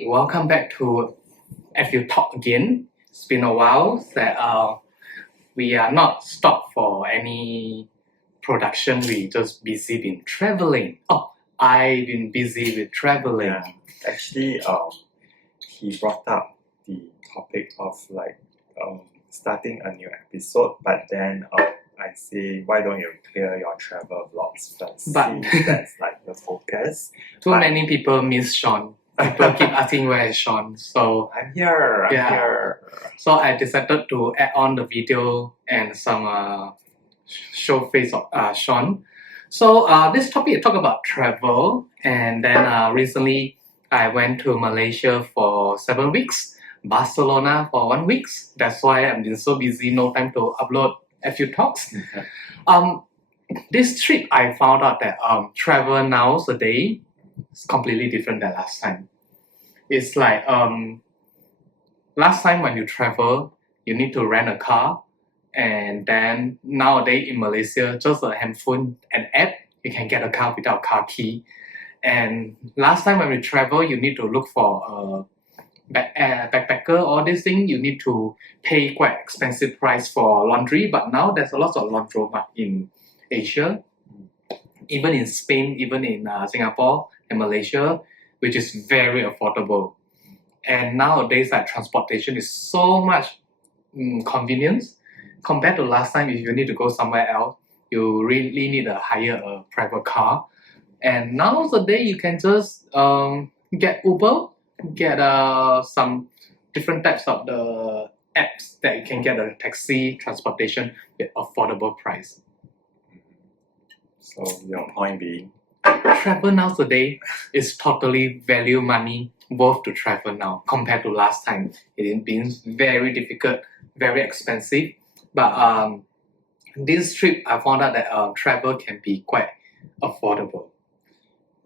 Welcome back to FU Talk again. It's been a while that we are not stopped for any production. We just busy been traveling. Oh, I've been busy with traveling. Yeah, actually, he brought up the topic of starting a new episode, but then I say, why don't you clear your travel vlogs first? But- Since that's like the focus. Too But- many people miss Sean. People keep asking where is Sean. So I'm here. Yeah. I'm here. I decided to add on the video and some show face of Sean. So this topic talk about travel, and then recently I went to Malaysia for 7 weeks, Barcelona for 1 week. That's why I'm been so busy, no time to upload a few talks. This trip I found out that travel nowadays is completely different than last time. It's like last time when you travel, you need to rent a car, and then nowadays in Malaysia, just a handphone and app, you can get a car without car key. And last time when we travel, you need to look for a backpacker, all these things. You need to pay quite expensive price for laundry. But now there's a lot of laundromat in Asia, even in Spain, even in Singapore and Malaysia, which is very affordable. And nowadays, transportation is so much convenience compared to last time. If you need to go somewhere else, you really need to hire a private car. And nowadays, you can just get Uber, get some different types of the apps that you can get a taxi transportation with affordable price. So your point being, Travel nowadays is totally value money worth to travel now compared to last time. It has been very difficult, very expensive. But this trip I found out that travel can be quite affordable.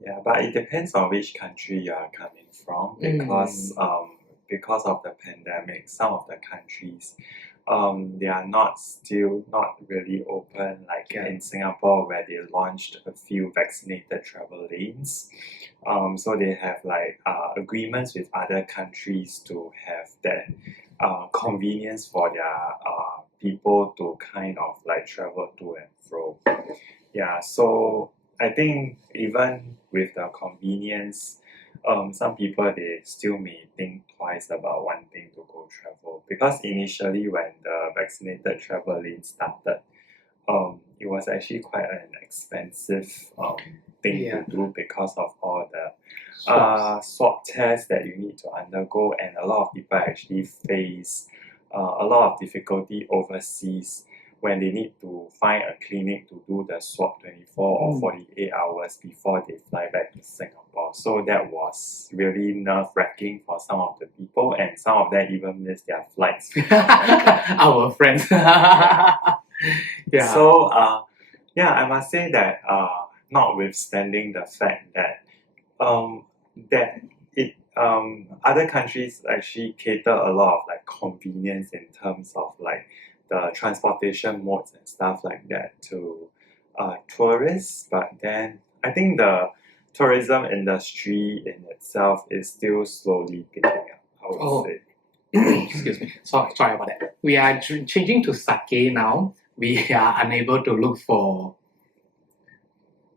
yeah, but it depends on which country you are coming from because of the pandemic, some of the countries they are still not really open, like Yeah. in Singapore where they launched a few vaccinated travel lanes. So they have agreements with other countries to have that convenience for their people to kind of travel to and fro. Yeah, so I think even with the convenience, some people they still may think twice about wanting to go travel, because initially when the vaccinated travel lane started, it was actually quite an expensive thing Yeah. to do because of all the Swabs. swab tests that you need to undergo, and a lot of people actually face a lot of difficulty overseas when they need to find a clinic to do the swab 24 or 48 hours before they fly back to Singapore. So that was really nerve-wracking for some of the people, and some of them even missed their flights. Our friends. Yeah. So I must say that notwithstanding the fact that other countries actually cater a lot of convenience in terms of the transportation modes and stuff like that to tourists, but then I think the tourism industry in itself is still slowly picking up, I would say. Excuse me. Sorry about that. We are changing to sake now. We are unable to look for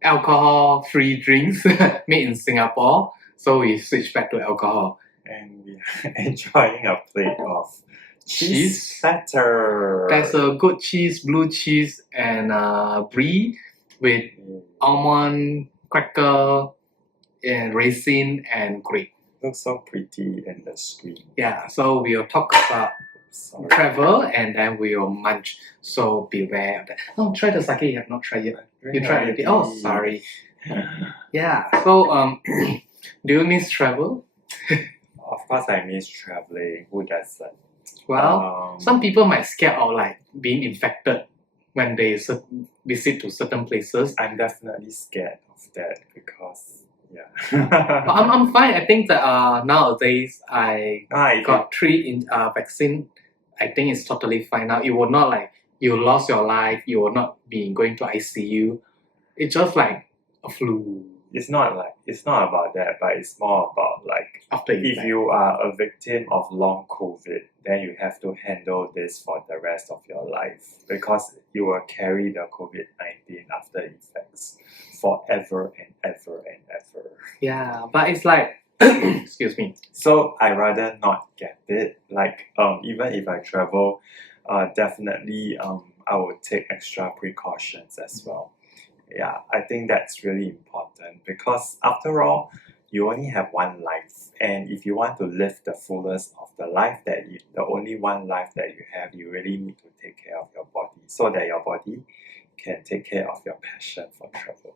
alcohol-free drinks made in Singapore, so we switch back to alcohol. And we are enjoying a plate of cheese Cheese. batter. There's a good cheese, blue cheese, and brie with almond, cracker, and raisin and grape. Looks so pretty in the screen. Yeah, so we'll talk about Sorry. travel and then we'll munch. So beware of that. Oh, try the sake. You have not tried yet. You tried already. Oh, sorry. Yeah. So do you miss travel? Of course, I miss traveling. Who doesn't? Well, some people might scared of being infected when they visit to certain places. I'm definitely scared of that because But I'm fine. I think that nowadays I I got 3 vaccine. I think it's totally fine now. It will not you lost your life. You will not be going to ICU. It's just like a flu. it's not about that, but it's more about like After if effect. you are a victim of long COVID, then you have to handle this for the rest of your life because you will carry the COVID-19 after effects forever and ever and ever. Yeah, but it's like, excuse me. So I rather not get it. Like even if I travel, definitely I would take extra precautions as well. Yeah, I think that's really important because after all, you only have one life, and if you want to live the fullest of the life the only one life that you have, you really need to take care of your body so that your body can take care of your passion for travel.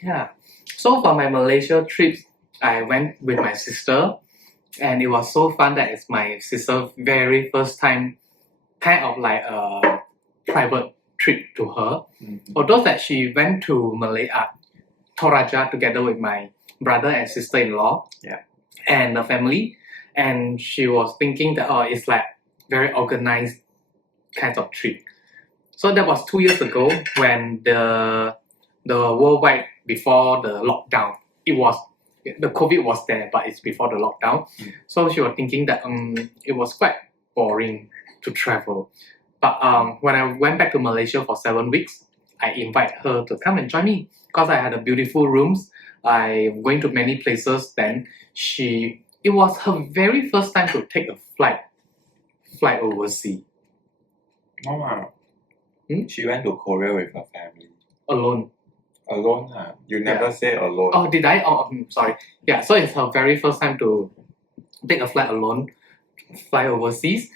Yeah. So for my Malaysia trips, I went with my sister, and it was so fun that it's my sister's very first time, kind of like a private trip to her. Although that she went to Toraja together with my brother and sister-in-law, Yeah. and the family, and she was thinking that it's like very organized kind of trip. So that was 2 years ago when the worldwide before the lockdown. It was the COVID was there, but it's before the lockdown. So she was thinking that it was quite boring to travel. But when I went back to Malaysia for 7 weeks, I invite her to come and join me because I had a beautiful rooms. I going to many places. Then it was her very first time to take a flight overseas Oh wow. Hmm? She went to Korea with her family. alone. Alone, huh? You never say alone. Oh, did I? Oh, sorry. Yeah, so it's her very first time to take a flight alone, fly overseas.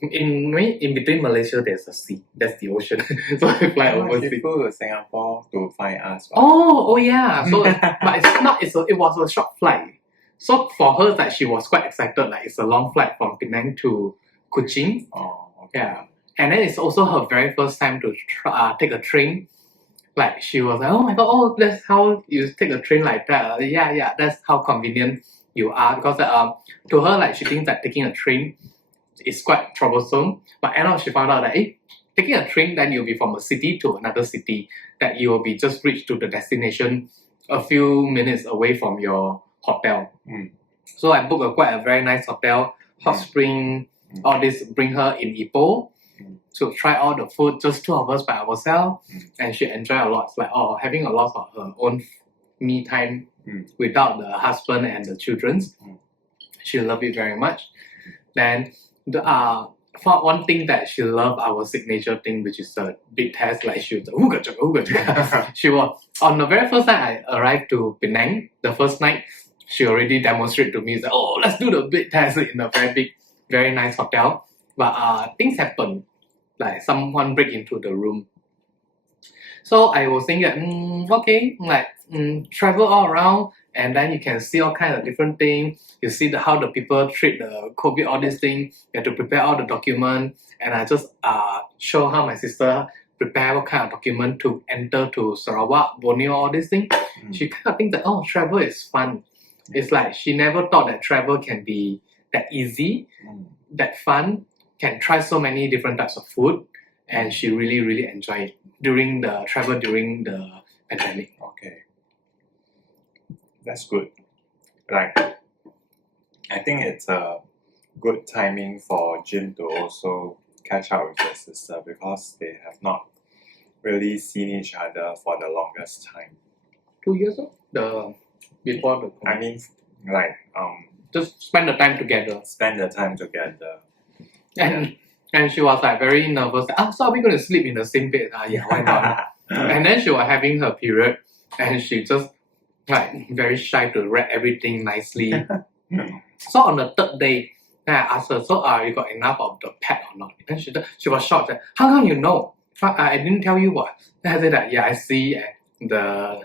In between Malaysia, there's a sea. That's the ocean. So I fly She overseas. flew to Singapore to find us. Right? Oh yeah. So, but it's not. It was a short flight. So for her, like she was quite excited. Like it's a long flight from Penang to Kuching. Oh, okay. Yeah, and then it's also her very first time to take a train. Like she was like, oh my god, oh that's how you take a train like that. Yeah, that's how convenient you are because to her like she thinks that taking a train is quite troublesome. But end up she found out that taking a train then you'll be from a city to another city that you will be just reached to the destination a few minutes away from your hotel. So I booked quite a very nice hotel, hot spring, all this bring her in Ipoh to try all the food, just two of us by ourselves, and she enjoyed a lot. It's like having a lot of her own me time without the husband and the children. She loved it very much. Then for one thing that she loved our signature thing, which is the big test. Like she was she was on the very first night I arrived to Penang. The first night she already demonstrated to me that let's do the big test in a very big, very nice hotel. But things happen. Like someone break into the room. So I was thinking, okay, like travel all around, and then you can see all kinds of different things. You see how the people treat the COVID, all these things. You have to prepare all the document, and I just show how my sister prepare what kind of document to enter to Sarawak, Borneo, all these things. She kind of thinks that travel is fun. It's like she never thought that travel can be that easy, that fun. Can try so many different types of food, and she really, really enjoyed it during the travel during the pandemic. Okay, that's good. Like, I think it's a good timing for Jim to also catch up with her sister because they have not really seen each other for the longest time. 2 years old? Before the I mean, like just spend the time together. Spend the time together. And she was like very nervous. So are we going to sleep in the same bed? Yeah, why not? And then she was having her period, and she just like very shy to wrap everything nicely. So on the third day, then I asked her, so you got enough of the pad or not? And she was shocked. How come you know? I didn't tell you what. Then I said that I see the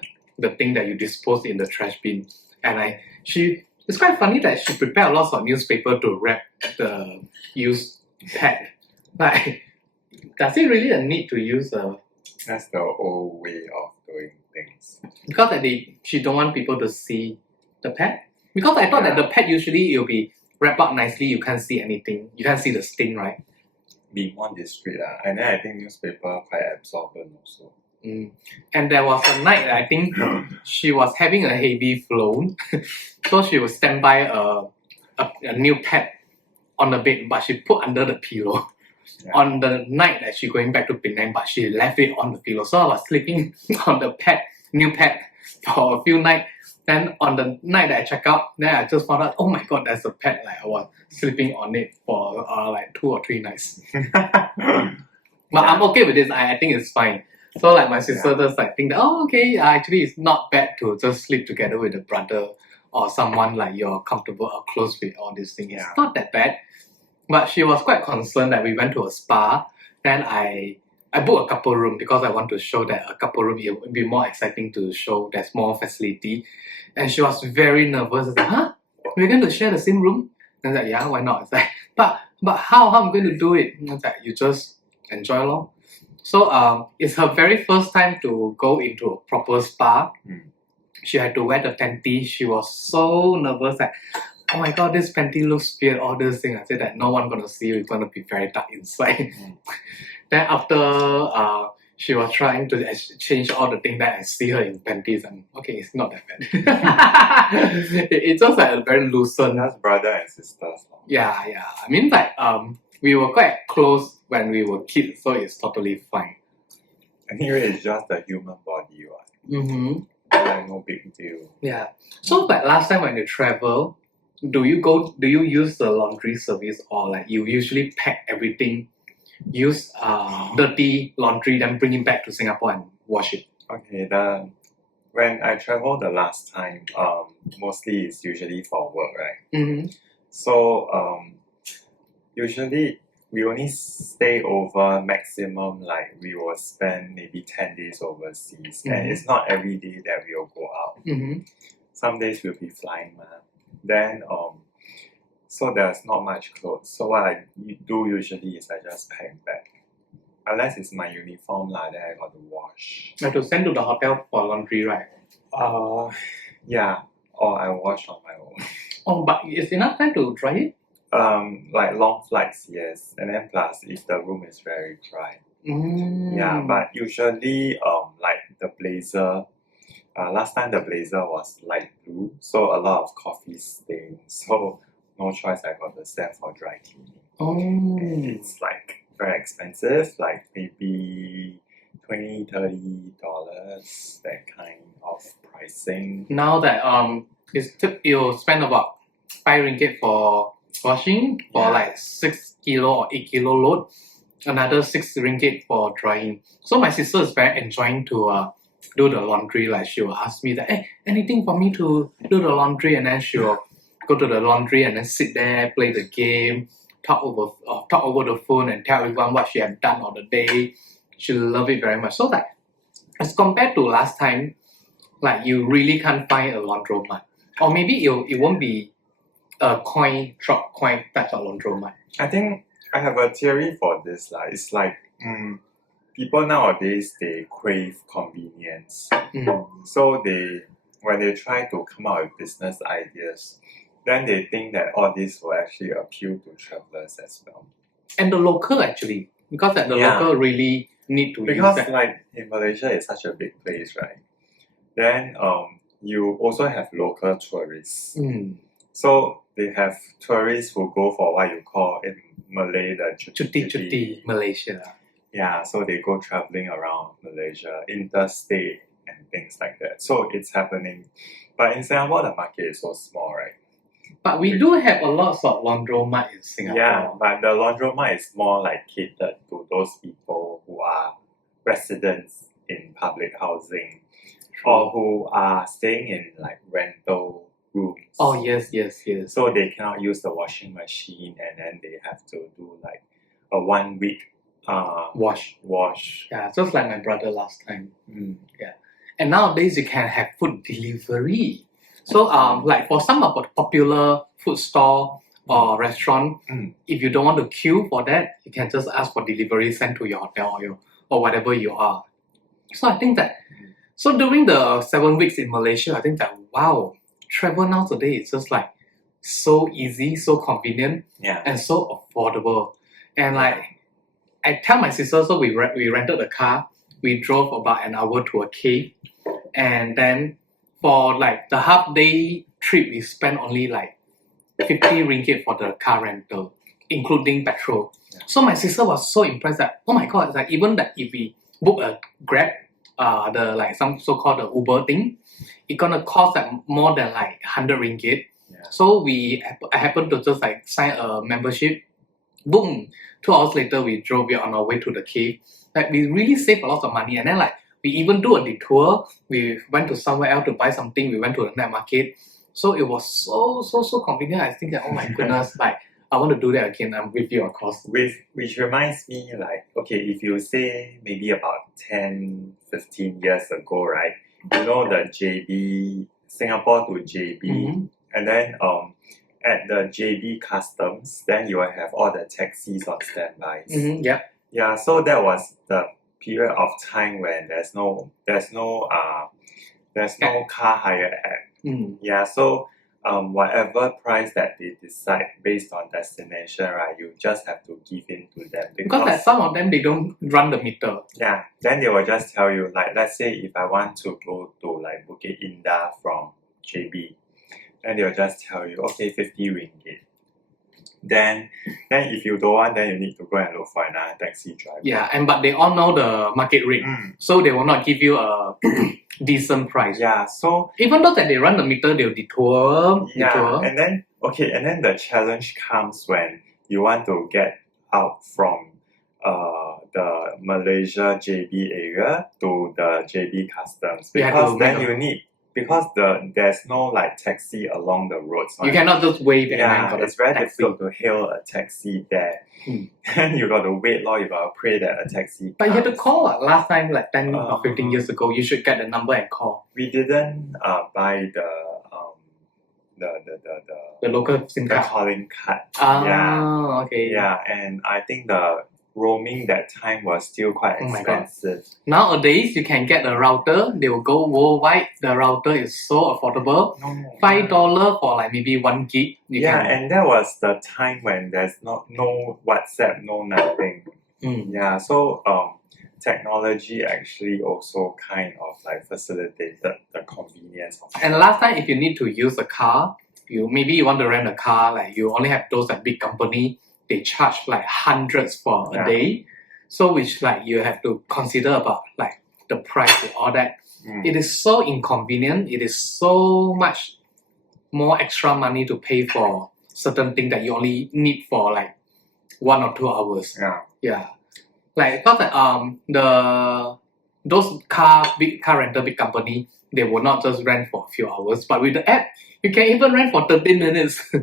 thing that you disposed in the trash bin, and it's quite funny that she prepared lots of newspaper to wrap the used pad. Like, does it really a need to use a? That's the old way of doing things. Because she don't want people to see the pad. Because I thought that the pad usually it'll be wrapped up nicely. You can't see anything. You can't see the stain, right? Be more discreet, and then I think newspaper quite absorbent also. And there was a night I think she was having a heavy flow, so she would stand by a new pad on the bed, but she put under the pillow. Yeah. On the night that she going back to Penang, but she left it on the pillow. So I was sleeping on the new pad for a few nights. Then on the night that I check out, then I just found out, oh my god, there's a pad. Like I was sleeping on it for like 2 or 3 nights. But I'm okay with this. I think it's fine. So like my sister just like think that, oh okay, actually it's not bad to just sleep together with a brother or someone like you're comfortable or close with all these things. It's not that bad. But she was quite concerned that we went to a spa. Then I booked a couple room because I want to show that a couple room it would be more exciting to show there's more facility. And she was very nervous. It's like, huh? We're going to share the same room? And I was like, yeah, why not? It's like, but how I'm going to do it? And I was like, you just enjoy lor. So it's her very first time to go into a proper spa. She had to wear the panty. She was so nervous that, oh my god, this panty looks weird, all this thing. I said that no one gonna see you, it's gonna be very dark inside. Then after she was trying to change all the things that I see her in panties, and okay, it's not that bad. It's just like a very loosened. That's brother and sisters. Yeah. I mean like we were quite close when we were kids, so it's totally fine. Anyway, it's just the human body, right? Like no big deal. Yeah. So like last time when you travel, do you use the laundry service, or like you usually pack everything, use dirty laundry, then bring it back to Singapore and wash it? Okay, when I traveled the last time, mostly it's usually for work, right? So usually we only stay over maximum, like we will spend maybe 10 days overseas, and it's not every day that we'll go out. Some days we'll be flying, then so there's not much clothes. So what I do usually is I just pack back, unless it's my uniform then I got to wash. You have to send to the hotel for laundry, right? Yeah, or I wash on my own. Oh, but it's enough time to dry it? Like long flights, yes, and then plus if the room is very dry. Yeah, but usually like the blazer, last time the blazer was light blue, so a lot of coffee stain, so no choice, I got to send for dry cleaning. And it's like very expensive, like maybe $20-$30, that kind of pricing. Now that you'll spend about 5 ringgit for washing, for like 6 kilo or 8 kilo load, another 6 ringgit for drying. So my sister is very enjoying to do the laundry. Like she will ask me that, hey, anything for me to do the laundry, and then she will go to the laundry and then sit there, play the game, talk over the phone and tell everyone what she had done on the day. She love it very much. So like as compared to last time, like you really can't find a laundromat, or maybe it won't be a coin type of laundromat. I think I have a theory for this. It's like people nowadays, they crave convenience. So when they try to come up with business ideas, then they think that all this will actually appeal to travelers as well. And the local actually, because the local really need to use that. Because like in Malaysia, it's such a big place, right? Then you also have local tourists. So they have tourists who go for what you call in Malay the cuti Malaysia. Yeah, so they go traveling around Malaysia, interstate and things like that. So it's happening. But in Singapore, the market is so small, right? But we do have a lot of laundromat in Singapore. Yeah, but the laundromat is more like catered to those people who are residents in public housing, or who are staying in like rental rooms. Oh yes. So they cannot use the washing machine, and then they have to do like a 1 week wash. Yeah, just like my brother last time. Yeah, and nowadays you can have food delivery. So like for some of the popular food store or restaurant, if you don't want to queue for that, you can just ask for delivery sent to your hotel or whatever you are. So I think that so during the 7 weeks in Malaysia, I think that wow, travel nowadays is just like so easy, so convenient, and so affordable. And like I tell my sister, so we rented a car. we drove about an hour to a cave, and then for like the half day trip, we spent only like 50 ringgit for the car rental, including petrol. Yeah. So my sister was so impressed that, oh my god, it's like even that if we book a Grab, the like some so-called the Uber thing, it's gonna cost like more than like 100 ringgit. Yeah. So I happened to just like sign a membership. Boom! 2 hours later, we drove on our way to the cave. Like we really saved a lot of money, and then like we even do a detour. We went to somewhere else to buy something. We went to the night market. So it was so convenient. I think that, oh my goodness, like I want to do that again. I'm with you, of course. Which reminds me, like, okay, if you say maybe about 10, 15 years ago, right? You know the JB, Singapore to JB, Mhm. and then at the JB customs, then you will have all the taxis on standby. Yeah. Yeah, so that was the period of time when there's no car hire app. Mm. Yeah, so whatever price that they decide based on destination, right, you just have to give in to them Because like some of them they don't run the meter. yeah, then they will just tell you, like, let's say if I want to go to like Bukit Indah from JB, then they'll just tell you, okay, 50 ringgit. Then if you don't want, then you need to go and look for another taxi driver. Yeah, but they all know the market rate, so they will not give you a decent price. Yeah, so even though that they run the meter, they'll detour. and then the challenge comes when you want to get out from the Malaysia JB area to the JB customs, because then you need, because there's no like taxi along the road. So you cannot just wave. Yeah, it's very difficult to hail a taxi there. And you got to wait long. You got to pray that a taxi. But you had to call last time, like 10 or 15 years ago. You should get the number and call. We didn't buy the local SIM card. calling card. Okay. Yeah, and I think the roaming that time was still quite expensive. Nowadays, you can get a router. They will go worldwide. The router is so affordable. $5 for like maybe 1 gig. And that was the time when there's no WhatsApp, no nothing. Yeah, so technology actually also kind of like facilitated the convenience of And last time, if you need to use a car, you want to rent a car, like you only have those like big company. They charge like hundreds for a day, so which like you have to consider about like the price and all that. It is so inconvenient. It is so much more extra money to pay for certain thing that you only need for like 1 or 2 hours. Yeah. Like because those big car rental big company, they will not just rent for a few hours, but with the app, you can even rent for 30 minutes.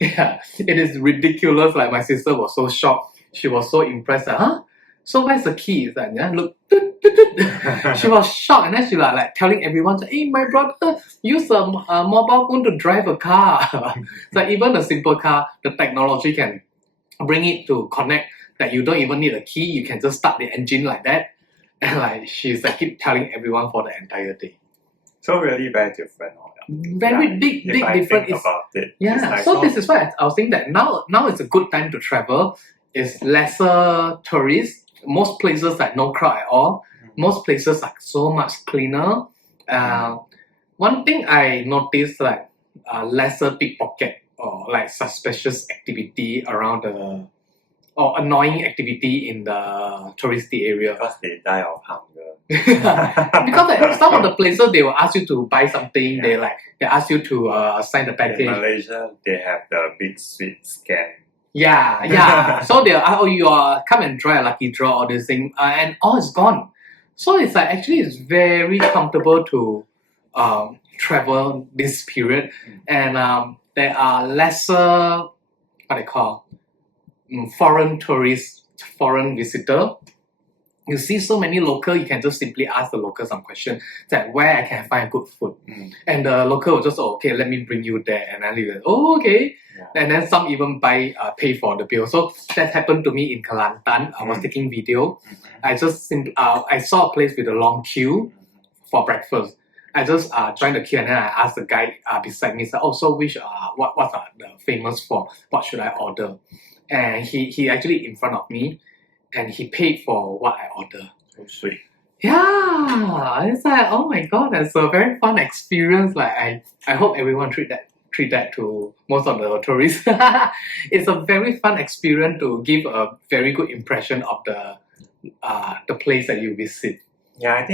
Yeah, it is ridiculous. Like my sister was so shocked. She was so impressed. So where's the key? It's like, look. She was shocked, and then she was like telling everyone, "Hey, my brother use a mobile phone to drive a car." So even a simple car, the technology can bring it to connect. That you don't even need a key. You can just start the engine like that, and like she's like keep telling everyone for the entire day. So really very different. Very big difference. About it. Yeah, like so this is why I was saying that now it's a good time to travel. It's lesser tourists. Most places like no crowd at all. Most places are so much cleaner. One thing I noticed, like lesser pickpocket or like suspicious activity around or annoying activity in the touristy area. Because they die of hunger. Because like, some of the places they will ask you to buy something. They ask you to sign the package. In Malaysia, they have the big sweet scam. Yeah. So they'll ask, you come and try a lucky draw or this thing, and all is gone. So it's like actually it's very comfortable to travel this period, and there are lesser what they call foreign tourists, foreign visitor. You see so many local, you can just simply ask the local some question that where I can find good food. And the local will just, okay, let me bring you there. And then you go, okay. And then some even pay for the bill. So that happened to me in Kelantan. I was taking video. I just I saw a place with a long queue for breakfast. I just joined the queue and then I asked the guy beside me, so which what are the famous for? What should I order? And he actually in front of me, and he paid for what I ordered. So sweet. Yeah, it's like, oh my god, that's a very fun experience. Like I hope everyone treat that to most of the tourists. It's a very fun experience to give a very good impression of the place that you visit. Yeah, I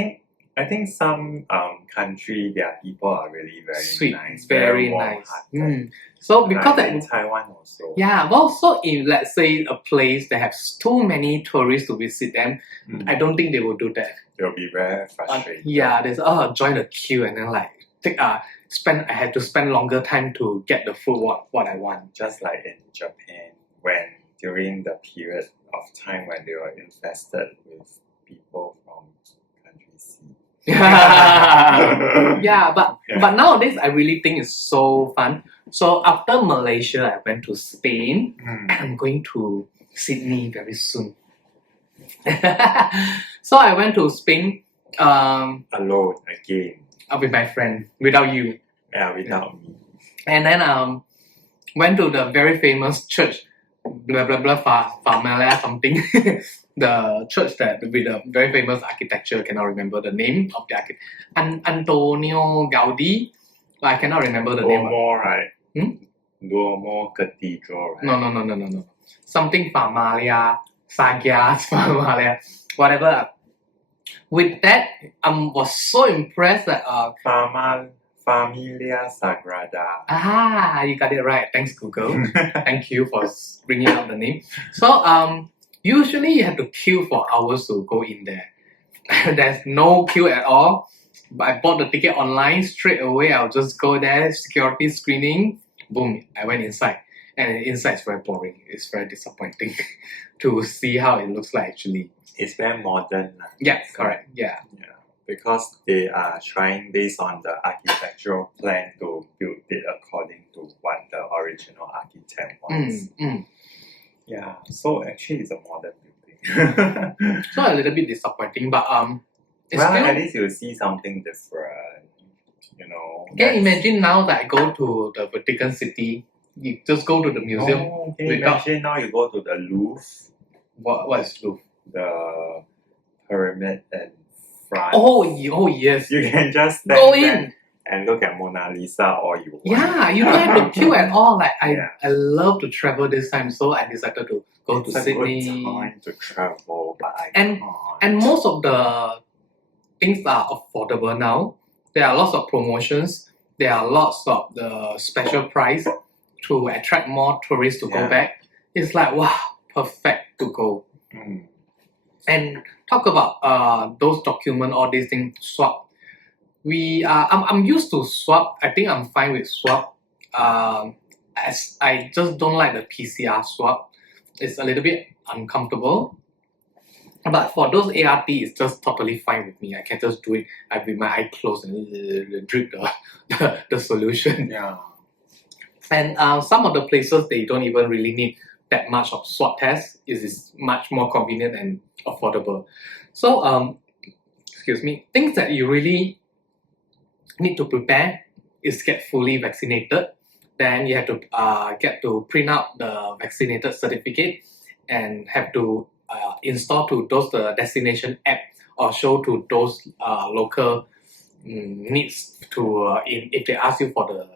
think some country their people are really very Sweet, nice, very nice. warm-hearted. So because Like in that, Taiwan also. yeah, well, so if let's say a place that has too many tourists to visit them, I don't think they will do that. They'll be very frustrated. Yeah, there's join the queue and then like I had to spend longer time to get the food what I want. Just like in Japan, when during the period of time when they were infested with people from country C. Yeah, but nowadays I really think it's so fun. So after Malaysia, I went to Spain. I'm going to Sydney very soon. So I went to Spain Alone again. with my friend, without you. Yeah, without me. And then went to the very famous church, blah blah blah Famala something. The church that with the very famous architecture, cannot remember the name of the architect. Antonio Gaudi. I cannot remember the name. Duomo, right? Hmm? Duomo Cathedral, right? No. Something Famalia, Sagia, Famalia, whatever. With that, I was so impressed that Familia Sagrada. you got it right. Thanks, Google. Thank you for bringing out the name. So usually you have to queue for hours to go in there. There's no queue at all. But I bought the ticket online straight away. I'll just go there, security screening, boom, I went inside. And inside is very boring. It's very disappointing to see how it looks like actually. It's very modern. Yeah, correct. Yeah. Because they are trying based on the architectural plan to build it according to what the original architect wants. Yeah, so actually it's a modern building. So a little bit disappointing, but it's well, still, at least you see something different. You know. Can you imagine now that I go to the Vatican City, you just go to the museum. No, can you imagine now you go to the Louvre, What is Louvre? the pyramid in France. Oh yes. You can just Go stand in. there and look at Mona Lisa all you want. Yeah, you don't have to queue at all. Like Yeah. I love to travel this time, so I decided to go It's to a Sydney. good time to travel, but I And- can't. And most of the things are affordable now. There are lots of promotions. There are lots of the special price to attract more tourists to go Yeah. back. It's like wow, perfect to go. Mm. And talk about those document, all these things, swap. I'm used to swap. I think I'm fine with swap. As I just don't like the PCR swap. It's a little bit uncomfortable. But for those ART, it's just totally fine with me. I can just do it with my eye closed and drip the solution. Yeah. And some of the places they don't even really need that much of swab test. It is much more convenient and affordable. So excuse me, things that you really need to prepare is get fully vaccinated. Then you have to get to print out the vaccinated certificate and have to install to those the destination app or show to those local needs to if they ask you for the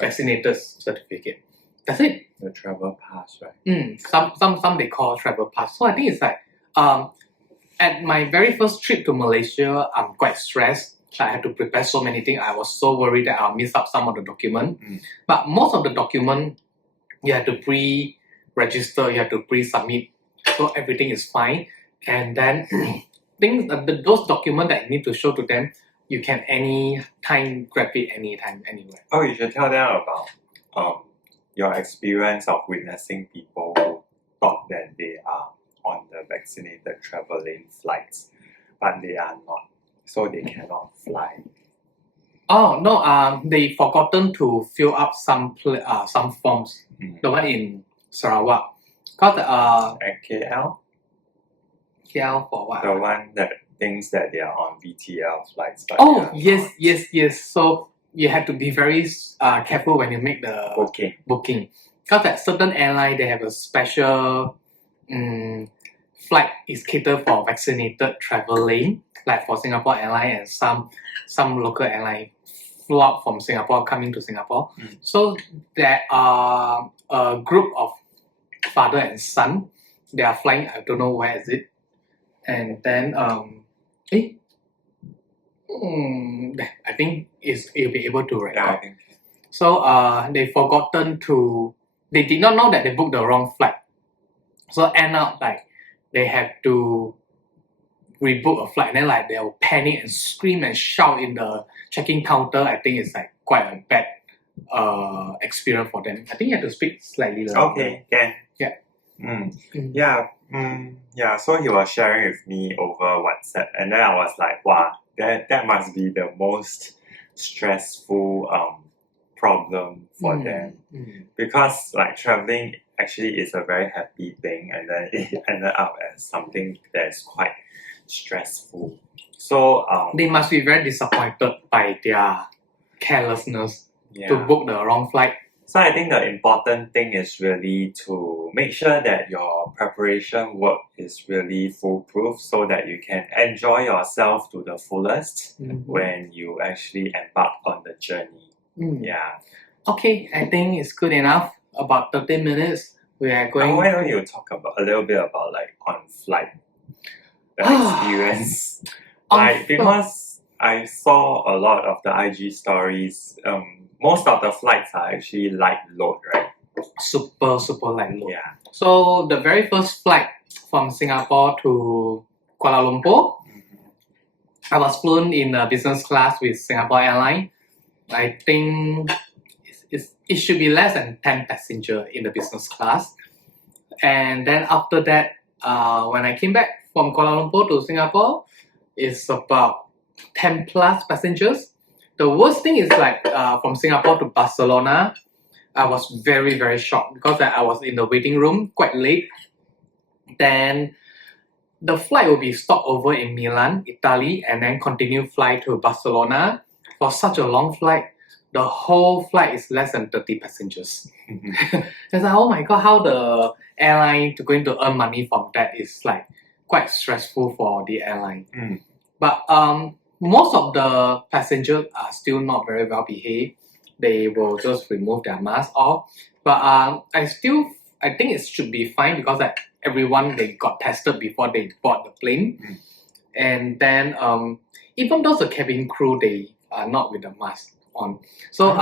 vaccinated certificate. That's it. The travel pass, right? Some they call travel pass. So I think it's like at my very first trip to Malaysia, I'm quite stressed. I had to prepare so many things. I was so worried that I'll miss out some of the document. But most of the document you have to pre-register, you have to pre-submit, so everything is fine. And then those documents that you need to show to them, you can anytime grab it anytime, anywhere. Oh, you should tell them about your experience of witnessing people who thought that they are on the vaccinated traveling flights, but they are not, so they cannot fly. Oh no! They forgotten to fill up some forms. The one in Sarawak, cause At KL, KL for what? the one that thinks that they are on VTL flights, but Oh they are yes. So you have to be very careful when you make the not. Okay. booking, because at certain airline they have a special flight is catered for vaccinated traveling, like for Singapore Airlines and some local airline flight from Singapore coming to Singapore. So there are a group of father and son. They are flying. I don't know where is it. And then I think it'll be able to record. Yeah, I think. So they did not know that they booked the wrong flight. So end up like they have to rebook a flight, and then like they'll panic and scream and shout in the check-in counter. I think it's like quite a bad experience for them. I think you have to speak slightly louder. Okay, can. Yeah. Yeah, so he was sharing with me over WhatsApp, and then I was like, wow, that must be the most stressful problem for them, because like traveling actually is a very happy thing, and then it ended up as something that's quite stressful. So they must be very disappointed by their carelessness yeah. to book the wrong flight. So I think the important thing is really to make sure that your preparation work is really foolproof, so that you can enjoy yourself to the fullest when you actually embark on the journey. Yeah. Okay, I think it's good enough. About 30 minutes, we are going. Why don't you talk about a little bit about like on flight the experience? Because I saw a lot of the IG stories. Most of the flights are actually light load, right? Super light load. Yeah. So the very first flight from Singapore to Kuala Lumpur, I was flown in a business class with Singapore Airlines. I think it should be less than 10 passengers in the business class. And then after that, when I came back from Kuala Lumpur to Singapore, it's about 10 plus passengers. The worst thing is like from Singapore to Barcelona, I was very, very shocked because I was in the waiting room quite late. Then the flight will be stopped over in Milan, Italy, and then continue fly to Barcelona. For such a long flight, the whole flight is less than 30 passengers. It's like, oh my god, how the airline going to earn money from that is like quite stressful for the airline. But most of the passengers are still not very well behaved. They will just remove their mask off. But I think it should be fine because like everyone they got tested before they board the plane. And then even though the cabin crew they are not with the mask on. So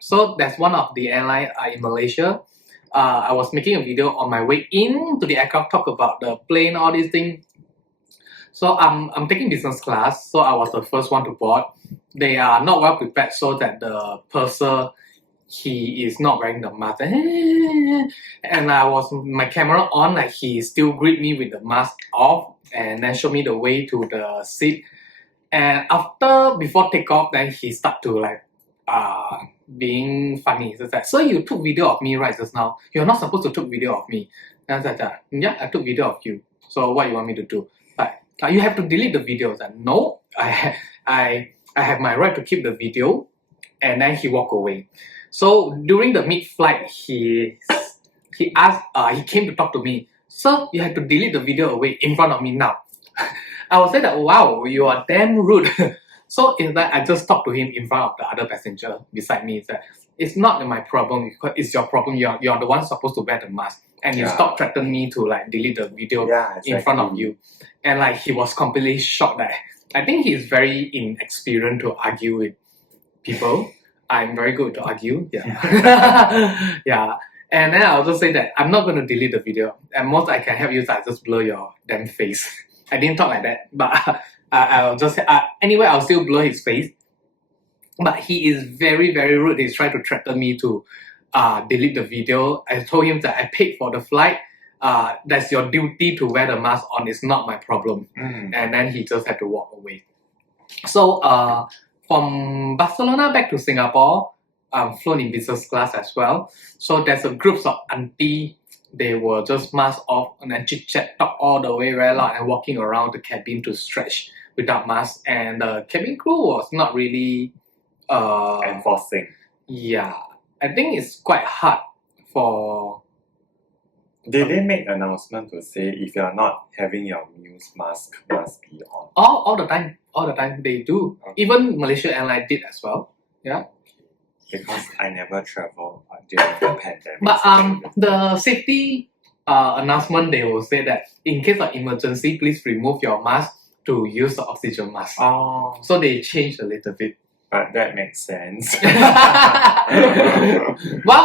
so that's one of the airline in Malaysia. I was making a video on my way in to the aircraft, talk about the plane, all these things. So I'm taking business class, so I was the first one to board. They are not well prepared, so that the purser he is not wearing the mask, and I was my camera on, like he still greet me with the mask off, and then show me the way to the seat. And before takeoff, then he start to like being funny. So it's like, so you took video of me right just now? You're not supposed to took video of me. And I was like, yeah, I took video of you. So what you want me to do? Like, you have to delete the video. I was like, no, I have my right to keep the video. And then he walked away. So during the mid-flight, he asked, he came to talk to me. Sir, you have to delete the video away in front of me now. I was like, wow, you are damn rude. So in that, I just talked to him in front of the other passenger beside me. It's not my problem, it's your problem. You're the one supposed to wear the mask. And you stop threatening me to like delete the video in front of you. And like he was completely shocked that I think he's very inexperienced to argue with people. I'm very good to argue. Yeah. Yeah. And then I'll just say that I'm not going to delete the video. And most I can help you is I just blur your damn face. I didn't talk like that, but I'll just anyway I'll still blur his face. But he is very, very rude. He's trying to threaten me to delete the video. I told him that I paid for the flight. That's your duty to wear the mask on. It's not my problem. And then he just had to walk away. So from Barcelona back to Singapore, I'm flown in business class as well. So there's a group of auntie. They were just mask off and then chit chat, talk all the way very loud and walking around the cabin to stretch without mask. And the cabin crew was not really enforcing. Yeah, I think it's quite hard for Did they make announcement to say if you're not having your meals, mask must be on? All the time they do. Okay. Even Malaysia Airlines did as well. Yeah. Because I never travel during the pandemic. But so the safety announcement, they will say that in case of emergency, please remove your mask to use the oxygen mask. Oh, So they changed a little bit. but that makes sense. Well,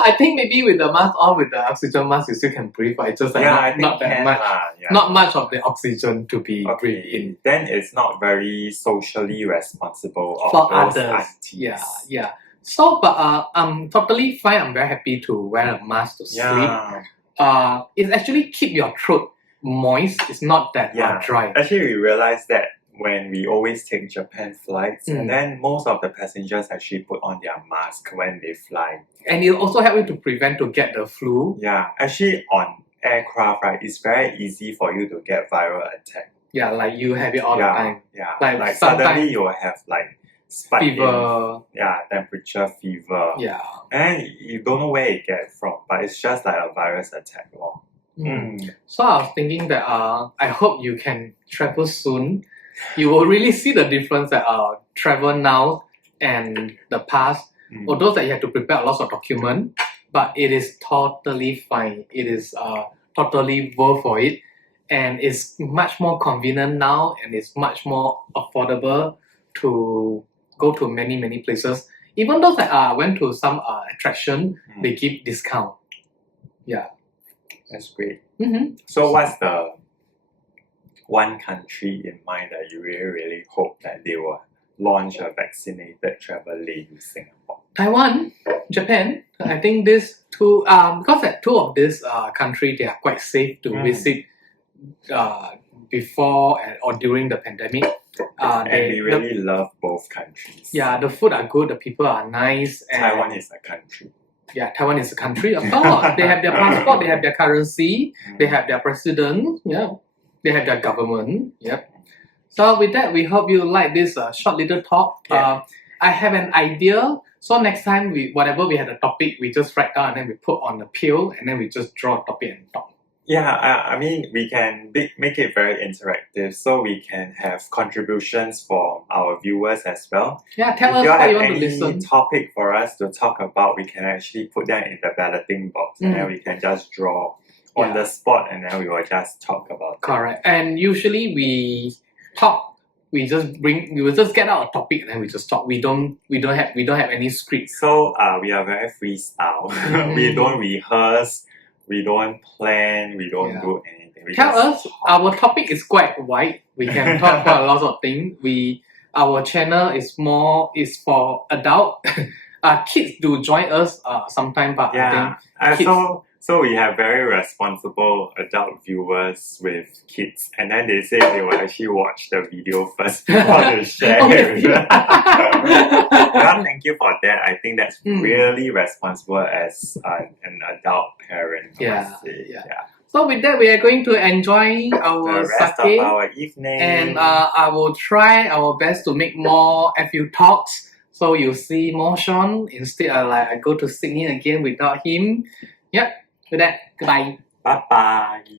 I think maybe with the mask on, with the oxygen mask, you still can breathe, but it's just like yeah, I not think that can much. lah, yeah. Not much of the oxygen to be breathed Okay, in. then it's not very socially responsible of For those others. aunties. Yeah. So, but I'm totally fine. I'm very happy to wear a mask to sleep. Yeah, It actually keep your throat moist. It's not that yeah. dry. Actually, we realized that when we always take Japan flights, and then most of the passengers actually put on their mask when they fly. And it also help you to prevent to get the flu. Yeah, actually on aircraft, right, it's very easy for you to get viral attack. Yeah, like you have it all the time. Yeah, Like suddenly sometimes you will have like spike fever. temperature, fever. Yeah. And you don't know where it gets from, but it's just like a virus attack. So I was thinking that I hope you can travel soon. You will really see the difference that travel now and the past. Although that you have to prepare a lot of document, but it is totally fine. It is totally worth for it, and it's much more convenient now, and it's much more affordable to go to many places. Even though that I went to some attraction, they give discount. Yeah. That's great. Mm-hmm. So what's the one country in mind that you really hope that they will launch a vaccinated travel lane in Singapore? Taiwan, Japan. I think these two, because that two of these countries, they are quite safe to visit before or during the pandemic. And we really love both countries. Yeah, the food are good, the people are nice. And Taiwan is a country. Yeah, Taiwan is a country, of course. They have their passport, they have their currency, they have their president, yeah. They have their government, yep. So with that, we hope you like this short little talk. Yeah. I have an idea. So next time, whatever we had a topic, we just write down and then we put on the pill and then we just draw a topic and talk. Yeah, I mean, we can make it very interactive, so we can have contributions from our viewers as well. Yeah, tell us if you what have you want to any listen. topic for us to talk about, we can actually put them in the balloting box and then we can just draw on the spot and then we will just talk about it. Correct. And usually we talk, we will just get out a topic and then we just talk. We don't have any script. So we are very freestyle. We don't rehearse, we don't plan, we don't do anything. We Tell just us, talk. our topic is quite wide. We can talk about a lot of things. Our channel is for adult. Kids do join us sometime, but I think kids, so we have very responsible adult viewers with kids, and then they say they will actually watch the video first before they share it. Well, thank you for that. I think that's really responsible as an adult parent. Yeah. So with that, we are going to enjoy our the rest sake, of our evening, and I will try our best to make more FU talks. So you see more Sean instead of I go to Sydney again without him. Yep. With that, goodbye. Bye bye.